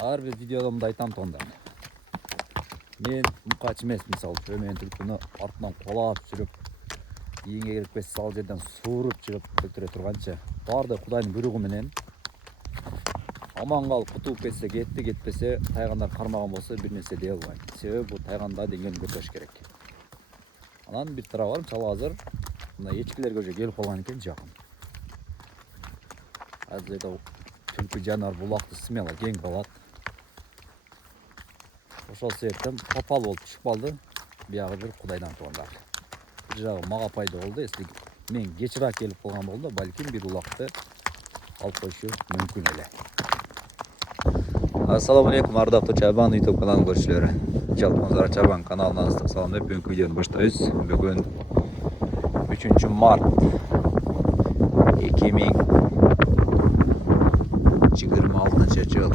Ар бир видеомда айтам тоңда. Мен мукач эмес, мисалы, чөмөн түлкүнү артынан колап жүрүп, ийинге кирип сал жерден сууруп чыгып өлтүрө турганча, баарды Кудайдын буйругу менен аман калып кутулуп кетсе кетти, кетпесе тайгандар кармаган болсо бир нерсе дей албайм. Себеби бул тайганда деңгээлин көтөрүш керек. Анан бир тарабы бар, мисалы азыр мына эчкилерге уже келип калган экен жакын. Азыр түлкү жанар булакты смело кең болот. Ошол себептен попал болуп түшүп калды. Биягы бир Кудайдан тугандар. Бир жагы мага пайда болду. Если мен кечирээк келип калган болду, балким бир улакты алып коюшу мүмкүн эле. Ассаламу алейкум, ардактуу Чабан YouTube каналынын көрүүчүлөрү. Жалпыңыздарга Чабан каналынан ыстык салам деп бүгүнкү видеону баштайбыз. Бүгүн 3 март 2026 жыл.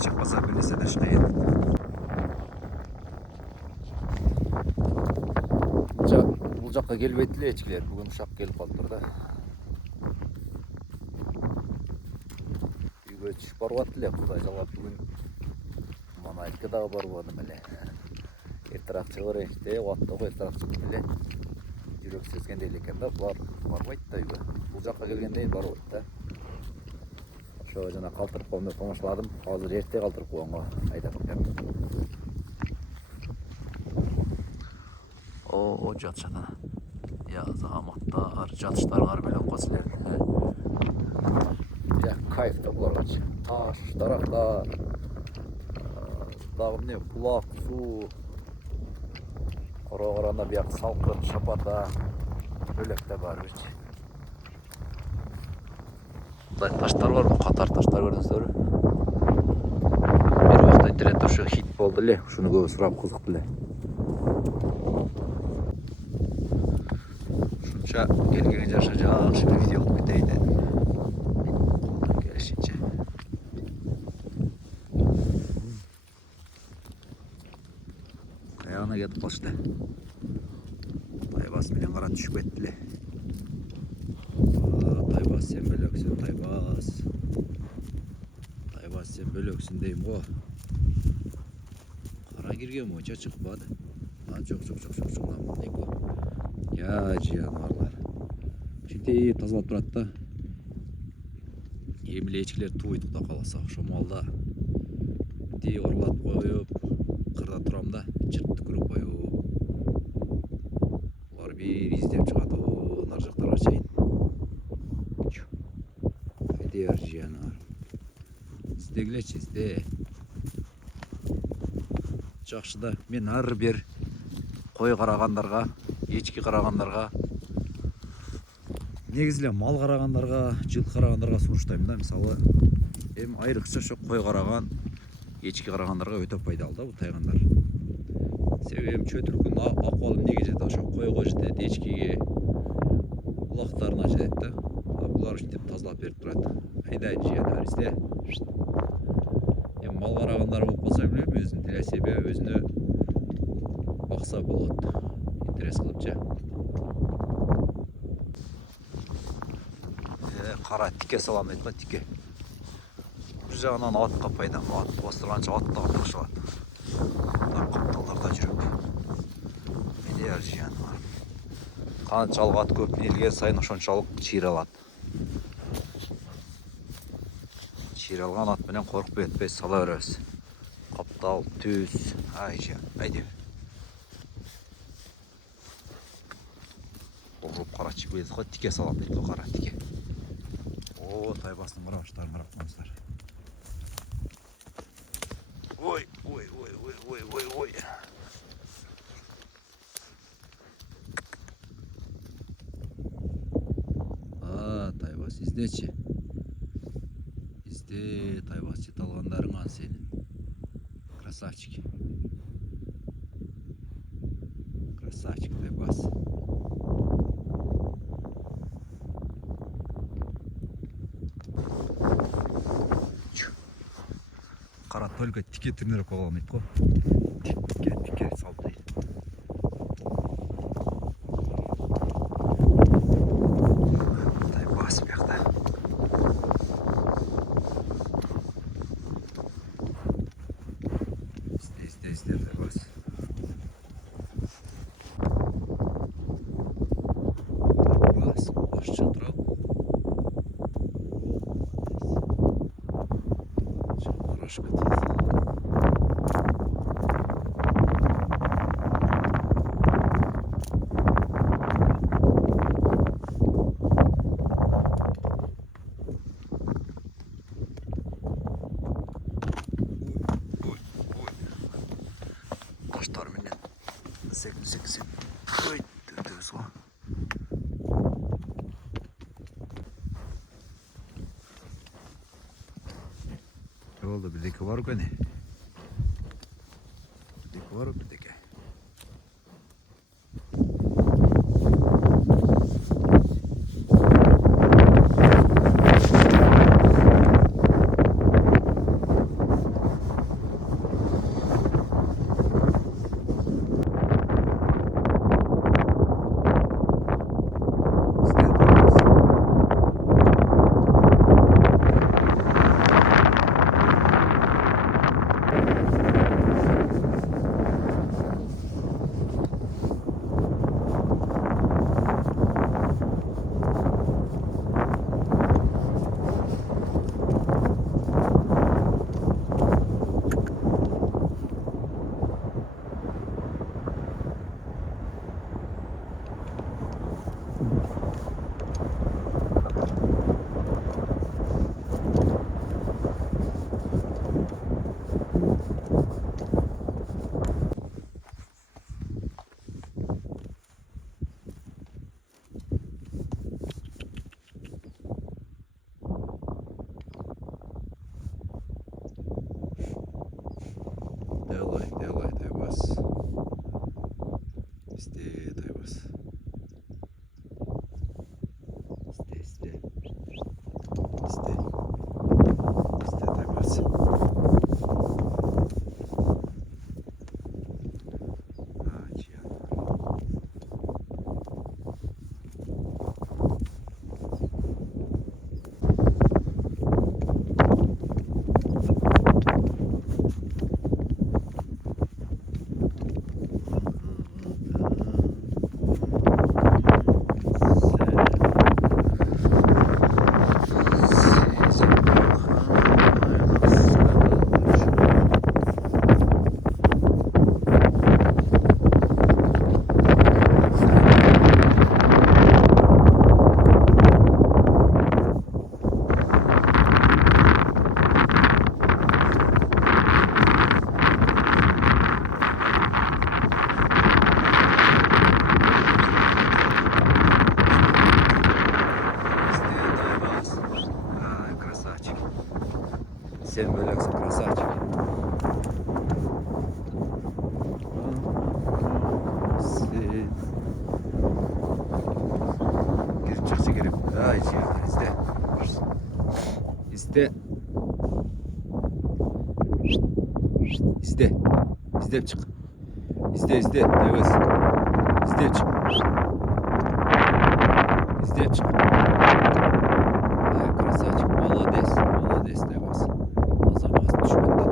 Çıkmasa bir lise de çıkayım. Бұл жаққа келбейтілі ечкілер. Бүгін ұшақ келіп қалыптыр да. Үйге түшіп барып аттылы. Құдай жалғап бүгін Манайкы дағы барып адым әле. Ертерақ шығыр еште, уаттығы ертерақ шығыр әле. Жүрек сезгенде екен да, бұлар бармайды да үйге. Бұл жаққа келгенде барып ат да. Ошо жана калтырып коюмду томошладым. Азыр эрте калтырып койгонго айдап кетем. О, жатышат ана. Я заматтар, жатыштарыңар менен ко силердин. Я кайф да буларгачы. Таш, дарактар. Дагы эмне булак, суу. Кора-коранда бияк салкын, шапата. Бөлөк да бар бирчи. Таштар бар, катар таштар көрдүңүздөрбү? Бир убакта интернетте ушу хит болду эле, ушуну көп сурап кызыктуу эле. Ушунча келген жаша жакшы бир видео кылып кетейин дедим. Колдон келишинче. Аягына кетип калышты. Тайбас менен кара түшүп кетти эле. Тайбас сен бөлөксүн, Тайбас. Тайбас сен бөлөксүн дейм го. Кара кирген боюнча чыкпады. Жок. Я жаныбарлар. Ушинтип тазалап турат да. Эмиле эчкилер тууйт Кудай кааласа. Ошол маалда тип орлап коюп, кырда турам да, чырт түкүрүп коюп. Булар бир издеп чыгат, нар жактарга чейин. Кайдер жанар. İzdegilечи, изде. Жакшы да, мен ар бир кой карагандарга, эчки карагандарга, негизи эле мал карагандарга, жылкы карагандарга сунуштайм да. Мисалы, эми айрыкча ошо кой караган, эчки карагандарга өтө пайдалуу да бул тайгандар. Себеби эми чөтүлкүнүн акыбалы эмнеге жетет? Ошо койго жетет, эчкиге, булактарына жетет да. Булар ушинтип тазалап берип турат. Айда жанар, изде. Эми мал карагандар болуп калса билбейм, өзүнүн тилесеби өзүнө бакса болот. Интерес кылыпчы. Кара тике салам дейт го, тике. Бир жагынан атка пайдам, ат бастырганча ат да катнашат. Капталдарда жүрүп. Медиар жанар. Канчалык ат көп минилген сайын ошончолук чыйралат. Чыйралган ат менен коркуп этпей сала беребиз. Каптал, түз, айжа, айдеп. Оруп карачы дейт го, тике салам дейт го, кара тике. О, Тайбастын карабаштарын карап коңуздар. Ой. Тайбас издечи. Изде, Тайбас жете алгандарыңан сенин. Красавчик. Красавчик Тайбас. только тике тренировка кыла алмайт го. Тике салып дейт. Тай бас бияқта. Изде тай бас. Бас башчы тұрап. Хорошо кетеді. Таштарменен секін. Ой, төтөбіз ғой. Oldu birdeki var gene. Birdeki var birdeki. Делай, Тайбас. Изде, Тайбас. Изде, Тайбас. Sen böylesin krasavчик. Sen girip çıksa girip. Ay izle. İzle. İzle çık. İzle. Evet. İzle çık. İzle çık. Ay krasavчик. Молодец. Девас. Азамат düşmenden.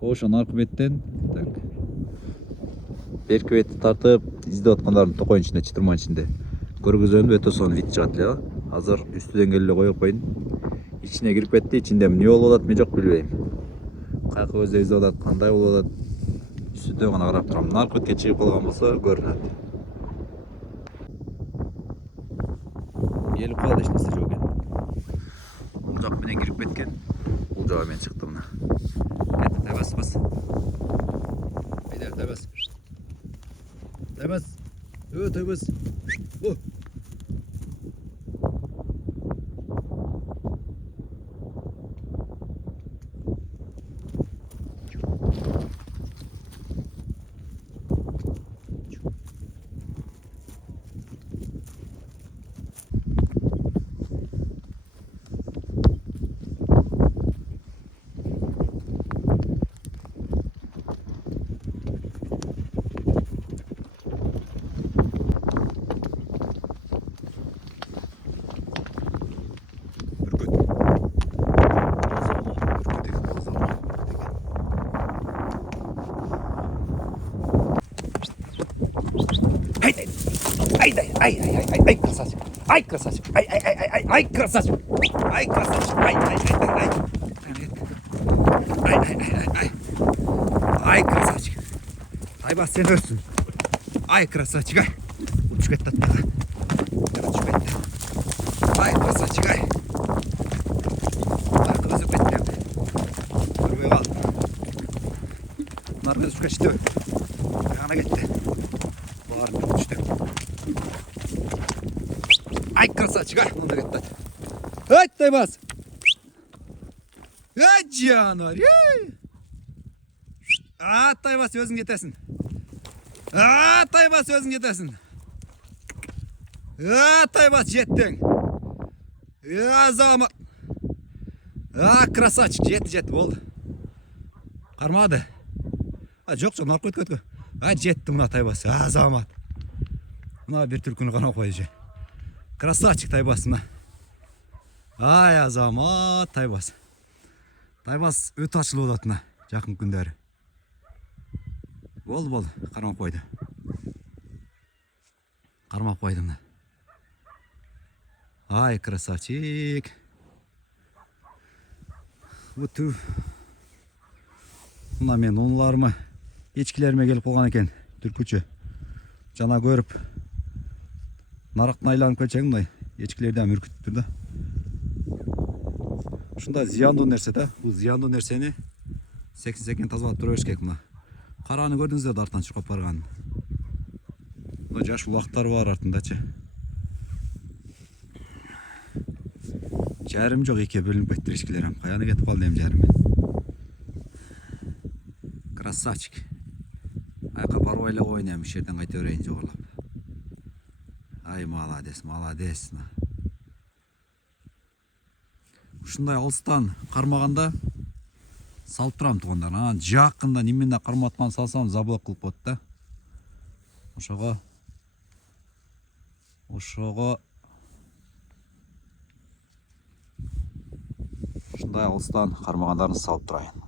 Ошон аркы беттен так. Берки бетти тартып издеп аткандардын токойун ичинде, чытырман ичинде. Көргөзөнүп өтө сонун вид чыгат эле. Азыр үстүдөн келе коюп коюн. Ичине кирип кетти. Ичинде эмне болуп атат, мен жок билбейм. Кайкы көздөй издеп атат, кандай болуп атат. Үстүдөн гана карап турам. Аркы бетке чыгып калган болсо көрүнөт. Gelip kaldı işte sıcak yani. Olacak bine girip betken. Olacağı ben çıktım da. Hadi Taybas. Beyler Taybas. Taybas. Oh. Ай, красавчик. Ай, красавчик. Ай, красавчик. Ай, красавчик. Ай, красавчик. Тайбас сен өрсүн. Ай, красавчик. Ай. Учуп кетти аттага. Учуп кетти. Ай, красавчик. Ай. Аркада өсүп кетти. Көрбөй калдым. Наркада учуп кетти. Жагына кетти. Баарын түштү. Ай, красавчик. Ай, мында кетти. Ай, Тайбас. Ай, жанар. Тайбас өзүң кетесиң. Тайбас өзүң кетесиң. Тайбас жеттиң. Азамат. Красавчик, жетти болду. Кармады. Жок, наркы өткөткө. Жетти мына Тайбас. Азамат. Мына бир түлкүнү канап койчу. Красавчик Тайбас мына. Ай, Азамат Тайбас. Тайбас өтө ачылып атат мына жакын күндөрү. Бол, кармап койду. Кармап койду мына. Ай, красавчик. Мына мен онуларыма, ечкилериме келип калган экен, түркүчө. Жана көрүп, нарактан айланып кетсең, мындай ечкилерди ham үркүтүптүр да. Ушундай зыяндуу нерсе да. Бул зыяндуу нерсени секин тазалап тура бериш керек мына. Караны көрдүңүздөр да арттан чуркап барганын. Мына жаш улактар бар артындачы. Жарым жок, экиге бөлүнүп кетти ичкилер. Каяна кетип калды эми жарымы. Красавчик. Айка барып эле койну эми, ушерден кайта берейин жогорлап. Ай, молодец. Ушундай алыстан кармаганда салып турам туугандар. Анан жакында немене карматкан салсам заблок кылып коет да. Ошого ушундай алыстан кармагандарын салып турайын.